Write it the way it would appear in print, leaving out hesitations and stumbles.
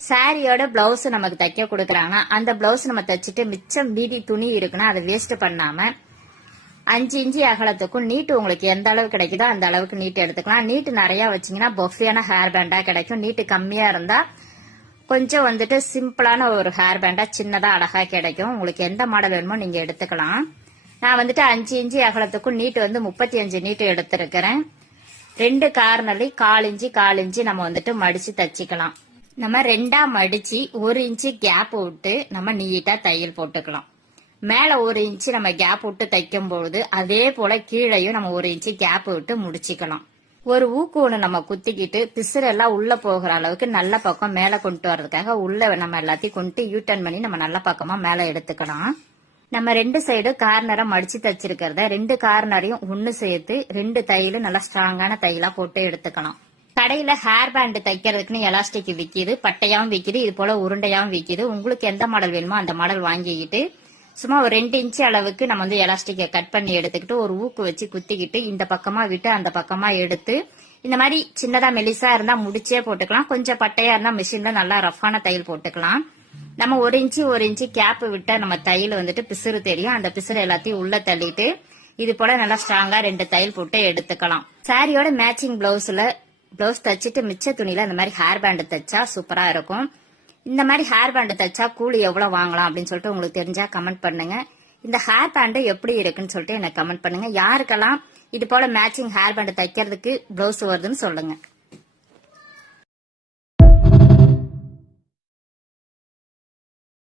சாரியோட பிளவுஸ் நமக்கு தைக்க கொடுக்குறாங்கன்னா அந்த பிளவுஸ் நம்ம தைச்சிட்டு மிச்சம் மீதி துணி இருக்குன்னா அதை வேஸ்ட் பண்ணாம 5 இன்ச்சு அகலத்துக்கும் நீட்டு உங்களுக்கு எந்த அளவு கிடைக்குதோ அந்த அளவுக்கு நீட்டு எடுத்துக்கலாம். நீட்டு நிறைய வச்சீங்கன்னா பொஃபியான ஹேர் பேண்டா கிடைக்கும். நீட்டு கம்மியா இருந்தா கொஞ்சம் வந்துட்டு சிம்பிளான ஒரு ஹேர் பேண்டா சின்னதா அழகா கிடைக்கும். உங்களுக்கு எந்த மாடல் வேணுமோ நீங்க எடுத்துக்கலாம். நான் வந்துட்டு 5 இன்ச்சு அகலத்துக்கும் நீட்டு வந்து 35 நீட்டு எடுத்திருக்கிறேன். 2 கார்னர்லயும் 1/4 இன்ச்சு நம்ம வந்துட்டு மடிச்சு தச்சுக்கலாம். நம்ம 2ஆ மடிச்சு 1 இன்ச்சு கேப் விட்டு நம்ம நீட்டா தையல் போட்டுக்கலாம். மேல 1 இன்ச்சு நம்ம கேப் விட்டு தைக்கும் பொழுது அதே போல கீழையும் நம்ம 1 இன்ச்சு கேப் விட்டு முடிச்சுக்கலாம். ஒரு ஊக்கு ஒண்ணு நம்ம குத்திக்கிட்டு பிசுறு எல்லாம் உள்ள போகிற அளவுக்கு நல்ல பக்கம் மேல கொண்டு வர்றதுக்காக உள்ள நம்ம எல்லாத்தையும் கொண்டு யூட்டர்ன் பண்ணி நம்ம நல்ல பக்கமா மேல எடுத்துக்கலாம். நம்ம 2 சைடு கார்னரை மடிச்சு தச்சிருக்கிறத 2 கார்னரையும் ஒண்ணு சேர்த்து 2 தையலும் நல்லா ஸ்ட்ராங்கான தையலா போட்டு எடுத்துக்கலாம். கடையில ஹேர் பேண்ட் தைக்கிறதுக்குன்னு எலாஸ்டிக் விக்குது, பட்டையாவும் விக்குது, இது போல உருண்டையாவும் விக்குது. உங்களுக்கு எந்த மாடல் வேணுமோ அந்த மாடல் வாங்கிக்கிட்டு சும்மா ஒரு 2 இன்ச்சு அளவுக்கு நம்ம வந்து எலாஸ்டிக்கை கட் பண்ணி எடுத்துக்கிட்டு ஒரு ஊக்கு வச்சு குத்திக்கிட்டு இந்த பக்கமா விட்டு அந்த பக்கமா எடுத்து இந்த மாதிரி சின்னதா மெலிசா இருந்தா முடிச்சே போட்டுக்கலாம். கொஞ்சம் பட்டையா இருந்தா மிஷின்ல நல்லா ரஃப்பான தையல் போட்டுக்கலாம். நம்ம 1 இன்ச்சு கேப் விட்ட நம்ம தையல் வந்துட்டு பிசுறு தெரியும். அந்த பிசுறு எல்லாத்தையும் உள்ள தள்ளிட்டு இது போல நல்லா ஸ்ட்ராங்கா 2 தையல் போட்டு எடுத்துக்கலாம். சாரியோட மேட்சிங் பிளவுஸ் தச்சுட்டு மிச்ச துணியில இந்த மாதிரி ஹேர் பேண்ட் தைச்சா சூப்பரா இருக்கும். இந்த மாதிரி ஹேர் பேண்ட் தைச்சா கூலி எவ்வளவு வாங்கலாம் அப்படின்னு சொல்லிட்டு உங்களுக்கு தெரிஞ்சா கமெண்ட் பண்ணுங்க. இந்த ஹேர் பேண்ட் எப்படி இருக்குன்னு சொல்லிட்டு எனக்கு கமெண்ட் பண்ணுங்க. யாருக்கெல்லாம் இது போல மேட்சிங் ஹேர் பேண்ட் தைக்கிறதுக்கு பிளவுஸ் வருதுன்னு சொல்லுங்க.